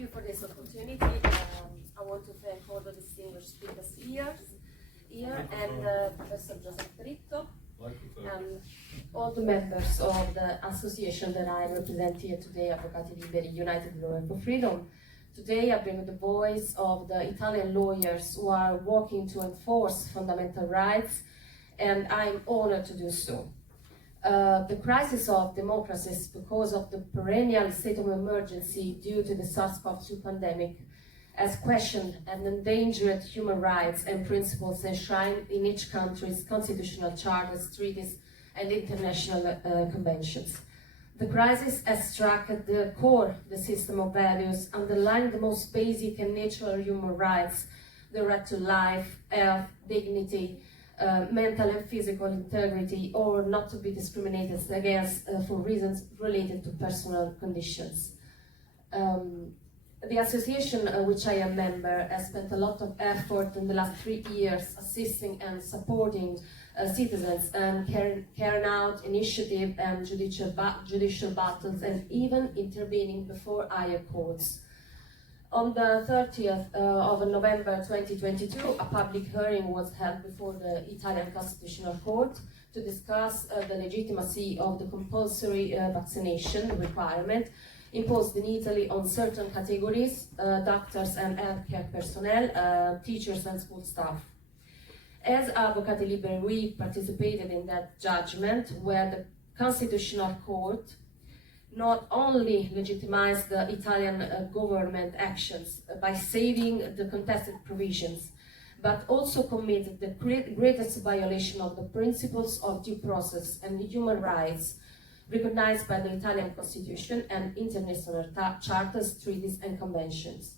you for this opportunity. I want to thank all the distinguished speakers here and Professor Joseph Dritto and all the members of the association that I represent here today, Avvocati Liberi, United Lawyer for Freedom. Today I bring the voice of the Italian lawyers who are working to enforce fundamental rights, and I'm honored to do so. The crisis of democracies because of the perennial state of emergency due to the SARS-CoV2 pandemic has questioned and endangered human rights and principles enshrined in each country's constitutional charters, treaties, and international conventions. The crisis has struck at the core the system of values underlying the most basic and natural human rights, the right to life, health, dignity, mental and physical integrity, or not to be discriminated against for reasons related to personal conditions. The association which I am a member has spent a lot of effort in the last 3 years assisting and supporting citizens and carrying out initiative and judicial battles and even intervening before higher courts. On the 30th of November 2022, a public hearing was held before the Italian Constitutional Court to discuss the legitimacy of the compulsory vaccination requirement imposed in Italy on certain categories, doctors and healthcare personnel, teachers and school staff. As Avvocati Liberi, we participated in that judgment where the Constitutional Court not only legitimized the Italian government actions by saving the contested provisions, but also committed the greatest violation of the principles of due process and human rights recognized by the Italian Constitution and international charters, treaties, and conventions.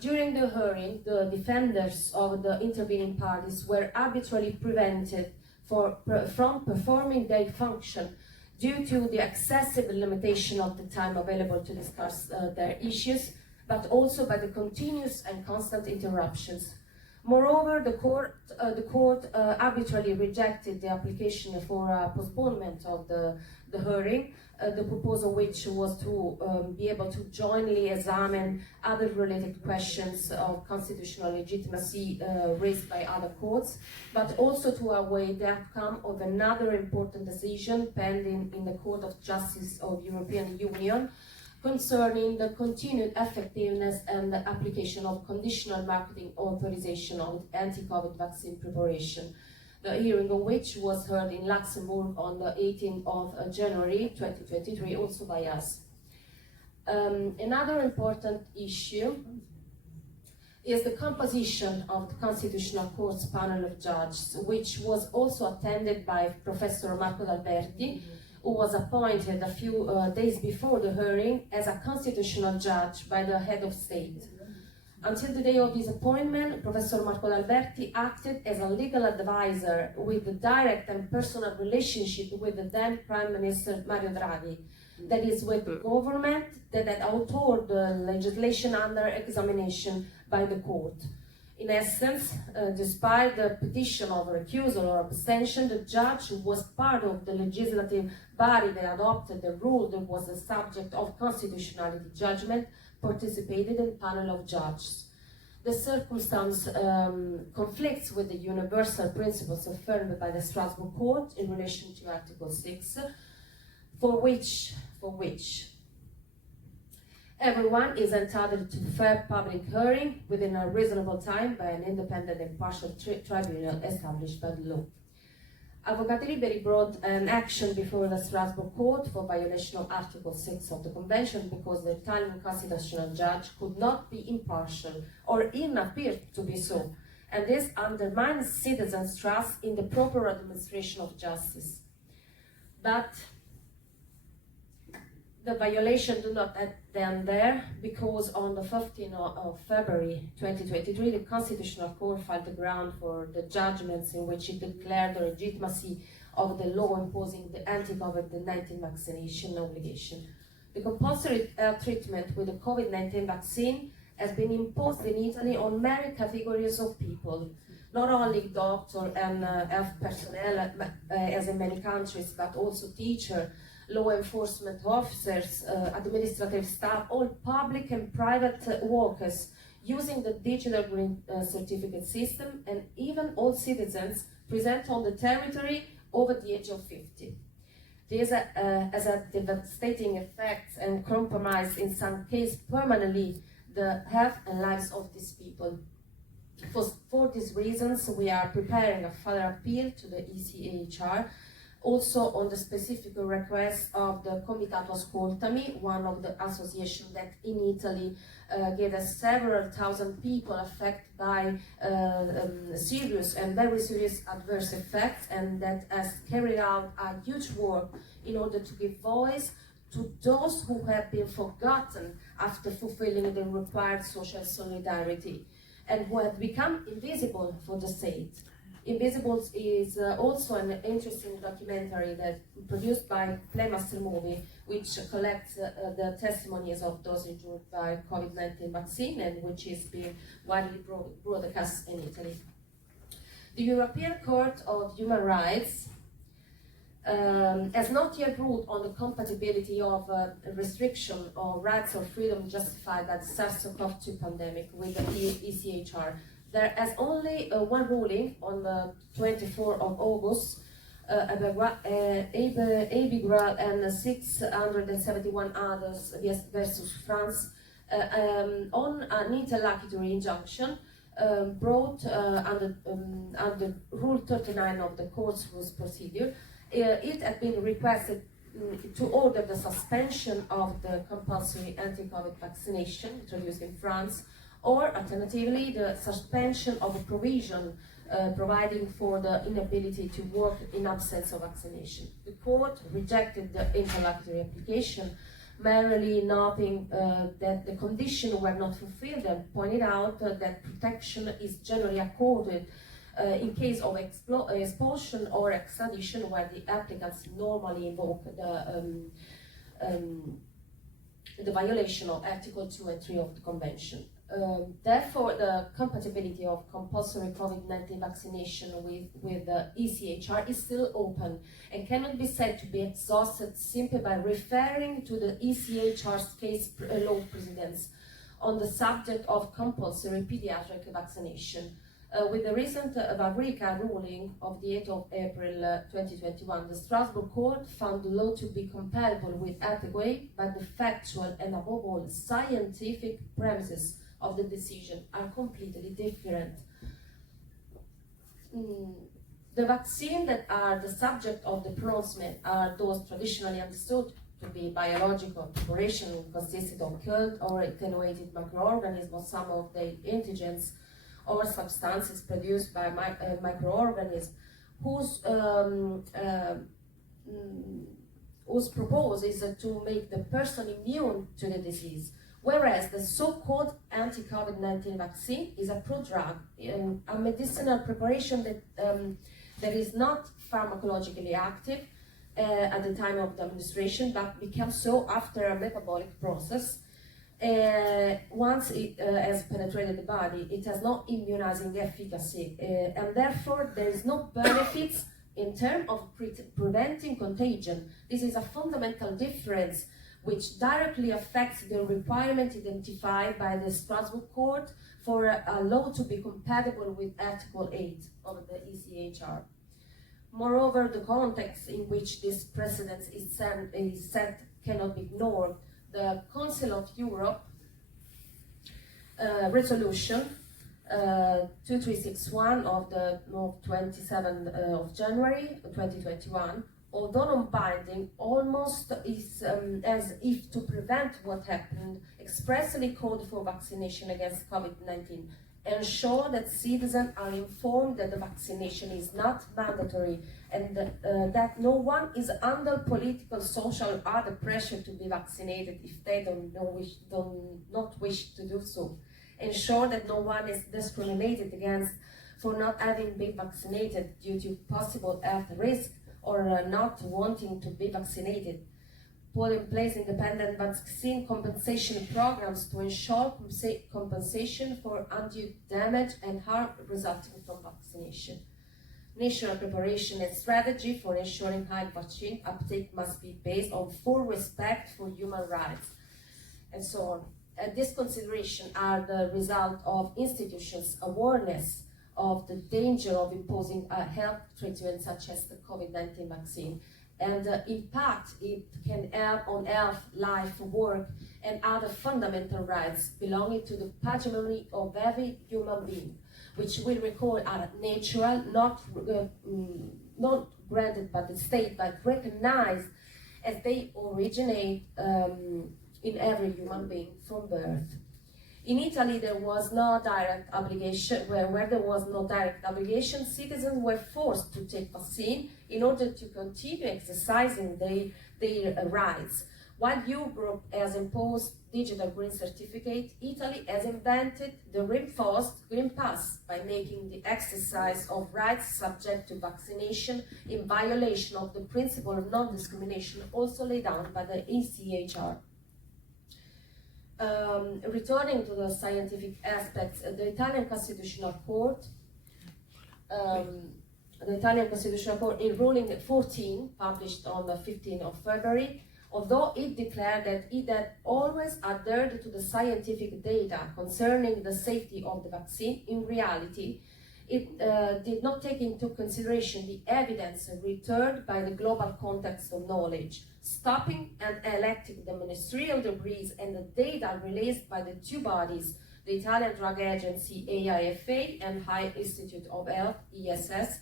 During the hearing, the defenders of the intervening parties were arbitrarily prevented from performing their function due to the excessive limitation of the time available to discuss their issues, but also by the continuous and constant interruptions. Moreover, the court arbitrarily rejected the application for a postponement of the hearing, the proposal which was to be able to jointly examine other related questions of constitutional legitimacy raised by other courts, but also to await the outcome of another important decision pending in the Court of Justice of the European Union concerning the continued effectiveness and the application of conditional marketing authorization of anti-COVID vaccine preparation, the hearing of which was heard in Luxembourg on the 18th of January 2023, also by us. Another important issue is the composition of the Constitutional Court's panel of judges, which was also attended by Professor Marco D'Alberti, who was appointed a few days before the hearing as a constitutional judge by the head of state. Until the day of his appointment, Professor Marco D'Alberti acted as a legal advisor with a direct and personal relationship with the then Prime Minister Mario Draghi, that is, with the government that had authored the legislation under examination by the court. In essence, despite the petition of recusal or abstention, the judge was part of the legislative body that adopted the rule that was the subject of constitutionality judgment, participated in panel of judges. The circumstance conflicts with the universal principles affirmed by the Strasbourg Court in relation to Article 6, for which everyone is entitled to fair public hearing within a reasonable time by an independent and impartial tribunal established by the law. Avvocati Liberi brought an action before the Strasbourg Court for violation of Article 6 of the Convention because the Italian constitutional judge could not be impartial or even appear to be so, and this undermines citizens' trust in the proper administration of justice. But the violation do not end there, because on the 15th of February 2023, the Constitutional Court filed the ground for the judgments in which it declared the legitimacy of the law imposing the anti-COVID-19 vaccination obligation. The compulsory treatment with the COVID-19 vaccine has been imposed in Italy on many categories of people, not only doctor and health personnel, as in many countries, but also teacher, law enforcement officers, administrative staff, all public and private workers using the digital green certificate system, and even all citizens present on the territory over the age of 50. This has a devastating effect and compromise, in some cases permanently, the health and lives of these people. For these reasons, we are preparing a further appeal to the ECHR, also on the specific request of the Comitato Ascoltami, one of the associations that in Italy gave us several thousand people affected by serious and very serious adverse effects, and that has carried out a huge work in order to give voice to those who have been forgotten after fulfilling the required social solidarity and who have become invisible for the state. Invisible is also an interesting documentary that produced by Playmaster Movie, which collects the testimonies of those injured by COVID-19 vaccine, and which is being widely broadcast in Italy. The European Court of Human Rights has not yet ruled on the compatibility of restriction or rights or freedom justified by the SARS-CoV2 pandemic with the ECHR. There is only one ruling on the 24th of August, Biomedical and 671 others versus France, on an interlocutory injunction brought under Rule 39 of the Court's Rules Procedure. It had been requested to order the suspension of the compulsory anti-COVID vaccination introduced in France, or alternatively the suspension of a provision providing for the inability to work in absence of vaccination. The court rejected the interlocutory application, merely noting that the conditions were not fulfilled, and pointed out that protection is generally accorded in case of expulsion or extradition, where the applicants normally invoke the violation of Article 2 and 3 of the Convention. Therefore, the compatibility of compulsory COVID-19 vaccination with the ECHR is still open and cannot be said to be exhausted simply by referring to the ECHR's case law precedents on the subject of compulsory pediatric vaccination. With the recent Vavrika ruling of the 8th of April 2021, the Strasbourg Court found the law to be compatible with ethics, but the factual and above all scientific premises of the decision are completely different. The vaccines that are the subject of the pronouncement are those traditionally understood to be biological preparation consisted of killed or attenuated microorganisms or some of the antigens or substances produced by microorganisms whose purpose is to make the person immune to the disease. Whereas the so-called anti-COVID-19 vaccine is a prodrug, a medicinal preparation that is not pharmacologically active at the time of the administration, but becomes so after a metabolic process. Once it has penetrated the body, it has no immunizing efficacy, and therefore there is no benefits in terms of preventing contagion. This is a fundamental difference which directly affects the requirement identified by the Strasbourg Court for a law to be compatible with Article 8 of the ECHR. Moreover, the context in which this precedent is set cannot be ignored. The Council of Europe resolution 2361 of the 27th of January 2021, although non-binding, almost is as if to prevent what happened, expressly called for vaccination against COVID-19, ensure that citizens are informed that the vaccination is not mandatory and that no one is under political, social, or other pressure to be vaccinated if they do not wish to do so. Ensure that no one is discriminated against for not having been vaccinated due to possible health risk or not wanting to be vaccinated. Put in place independent vaccine compensation programs to ensure compensation for undue damage and harm resulting from vaccination. National preparation and strategy for ensuring high vaccine uptake must be based on full respect for human rights, and so on. These considerations are the result of institutions' awareness of the danger of imposing a health treatment such as the COVID-19 vaccine, and the impact it can have on health, life, work, and other fundamental rights belonging to the patrimony of every human being, which we recall are natural, not granted by the state, but recognized as they originate in every human being from birth. In Italy, there was no direct obligation. Where there was no direct obligation, citizens were forced to take vaccine in order to continue exercising their rights. While Europe has imposed digital green certificate, Italy has invented the reinforced Green Pass by making the exercise of rights subject to vaccination in violation of the principle of non-discrimination also laid down by the ECHR. Returning to the scientific aspects, the Italian Constitutional Court in ruling 14, published on the 15th of February, although it declared that it had always adhered to the scientific data concerning the safety of the vaccine, in reality, it did not take into consideration the evidence returned by the global context of knowledge, stopping and electing the ministerial degrees and the data released by the two bodies, the Italian Drug Agency AIFA and High Institute of Health ESS,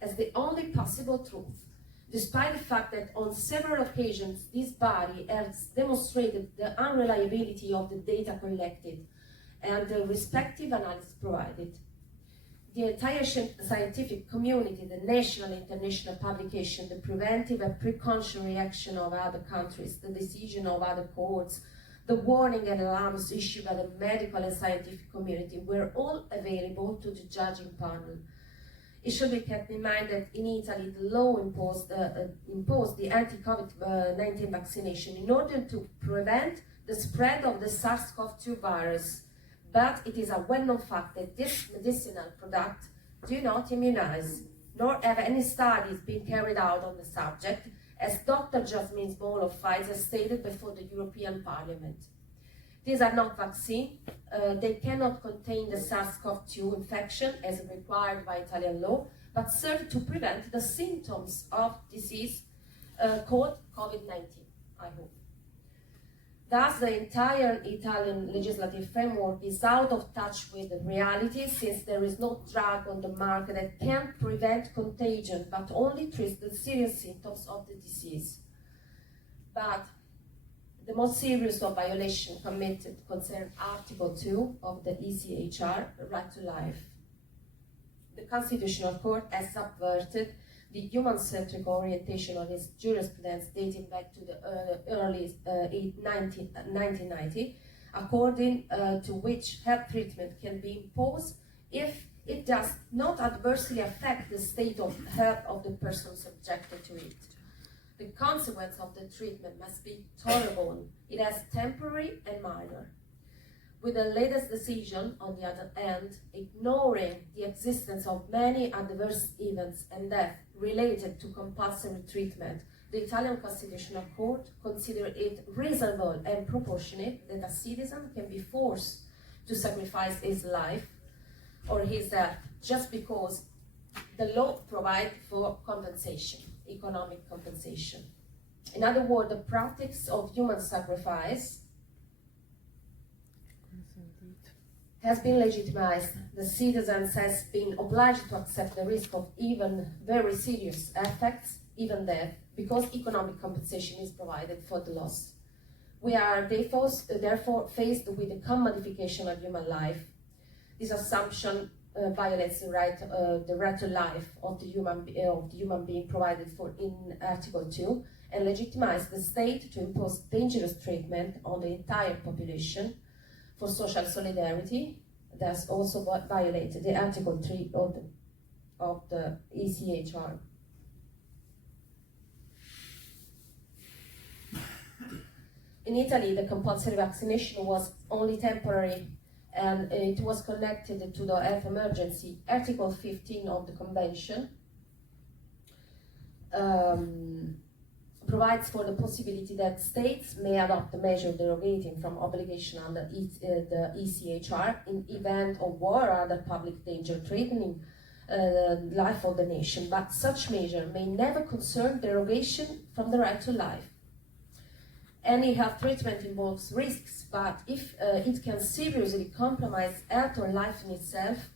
as the only possible truth, despite the fact that on several occasions this body has demonstrated the unreliability of the data collected and the respective analysis provided. The entire scientific community, the national and international publication, the preventive and precautionary action of other countries, the decision of other courts, the warning and alarms issued by the medical and scientific community were all available to the judging panel. It should be kept in mind that in Italy, the law imposed the anti-COVID-19 vaccination in order to prevent the spread of the SARS-CoV-2 virus. But it is a well-known fact that this medicinal product do not immunize, nor have any studies been carried out on the subject, as Dr. Jasmine Small of Pfizer stated before the European Parliament. These are not vaccines. They cannot contain the SARS-CoV-2 infection as required by Italian law, but serve to prevent the symptoms of disease called COVID-19, I hope. Thus, the entire Italian legislative framework is out of touch with the reality, since there is no drug on the market that can prevent contagion, but only treats the serious symptoms of the disease. But the most serious of violations committed concern Article 2 of the ECHR, right to life. The Constitutional Court has subverted the human-centric orientation of its jurisprudence dating back to the early 1990, according to which health treatment can be imposed if it does not adversely affect the state of health of the person subjected to it. The consequence of the treatment must be tolerable. It has temporary and minor. With the latest decision, on the other hand, ignoring the existence of many adverse events and death related to compulsory treatment, the Italian Constitutional Court considered it reasonable and proportionate that a citizen can be forced to sacrifice his life or his health just because the law provides for compensation, economic compensation. In other words, the practice of human sacrifice has been legitimized. The citizens has been obliged to accept the risk of even very serious effects, even death, because economic compensation is provided for the loss. We are therefore faced with the commodification of human life. This assumption violates the right to life of the human being provided for in Article 2 and legitimizes the state to impose dangerous treatment on the entire population for social solidarity. That's also violated the Article 3 of the ECHR. In Italy, the compulsory vaccination was only temporary, and it was connected to the health emergency. Article 15 of the Convention provides for the possibility that states may adopt a measure derogating from obligation under the ECHR in event of war or other public danger threatening life of the nation, but such measure may never concern derogation from the right to life. Any health treatment involves risks, but if it can seriously compromise health or life in itself,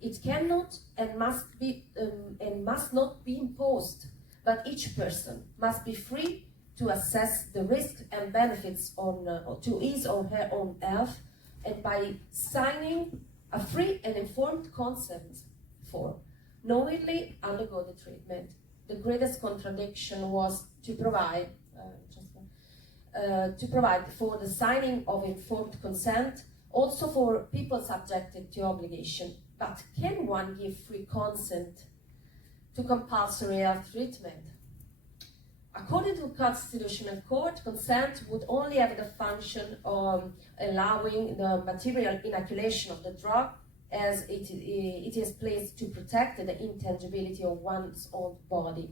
it cannot and must not be imposed. But each person must be free to assess the risks and benefits to his or her own health, and by signing a free and informed consent for knowingly undergo the treatment. The greatest contradiction was to provide for the signing of informed consent also for people subjected to obligation. But can one give free consent to compulsory health treatment? According to the Constitutional Court, consent would only have the function of allowing the material inoculation of the drug, as it is placed to protect the intangibility of one's own body.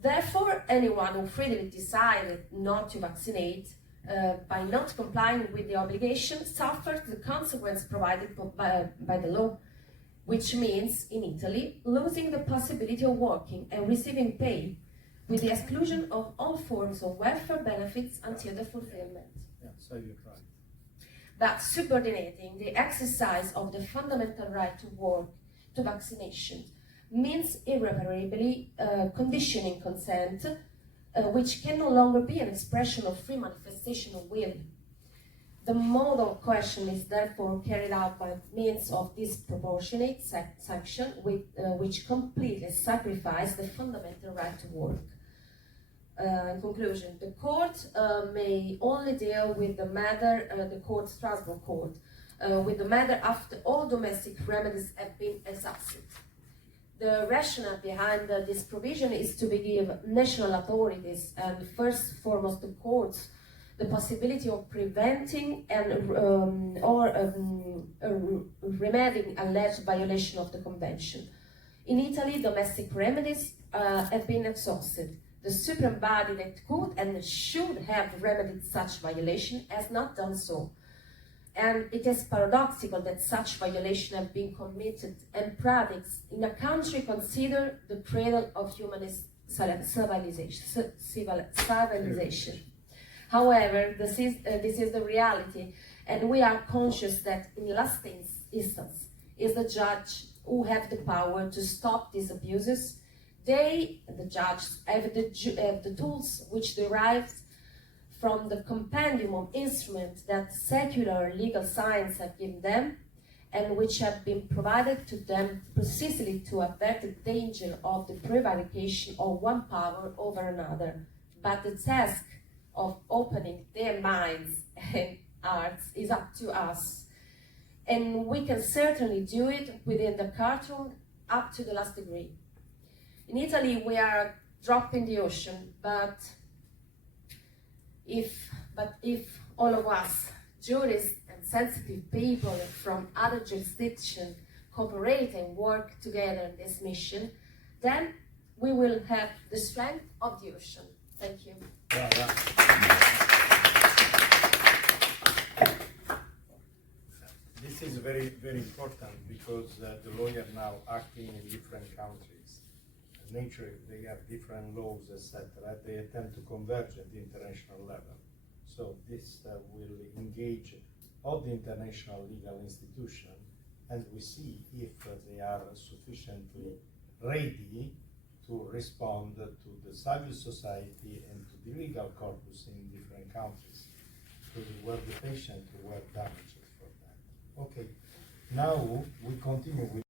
Therefore, anyone who freely decided not to vaccinate by not complying with the obligation suffers the consequence provided by the law, which means, in Italy, losing the possibility of working and receiving pay, with the exclusion of all forms of welfare benefits until the fulfillment. Yeah, so you're right. But subordinating the exercise of the fundamental right to work to vaccination means irreparably conditioning consent, which can no longer be an expression of free manifestation of will. The model question is therefore carried out by means of disproportionate sanction which completely sacrifice the fundamental right to work. In conclusion, the court may only deal with the matter, the court, Strasbourg court, with the matter after all domestic remedies have been exhausted. The rationale behind this provision is to give national authorities, and first and foremost the courts, the possibility of preventing and remedying alleged violation of the convention. In Italy, domestic remedies have been exhausted. The supreme body that could and should have remedied such violation has not done so. And it is paradoxical that such violations have been committed and practiced in a country considered the cradle of humanist civilization. However, this is the reality, and we are conscious that in last instance is the judge who have the power to stop these abuses. They, the judges, have the tools which derive from the compendium of instruments that secular legal science have given them, and which have been provided to them precisely to avert the danger of the prevarication of one power over another. But the task of opening their minds and hearts is up to us, and we can certainly do it within the cartoon up to the last degree. In Italy, we are a drop in the ocean, but if all of us, jurists and sensitive people from other jurisdictions, cooperate and work together in this mission, then we will have the strength of the ocean. Thank you. This is very, very important because the lawyers now acting in different countries. Nature, they have different laws, etc. They attempt to converge at the international level. So this will engage all the international legal institutions, and we see if they are sufficiently ready to respond to the civil society and to the legal corpus in different countries, because were the patient who were damaged for that. Okay, now we continue with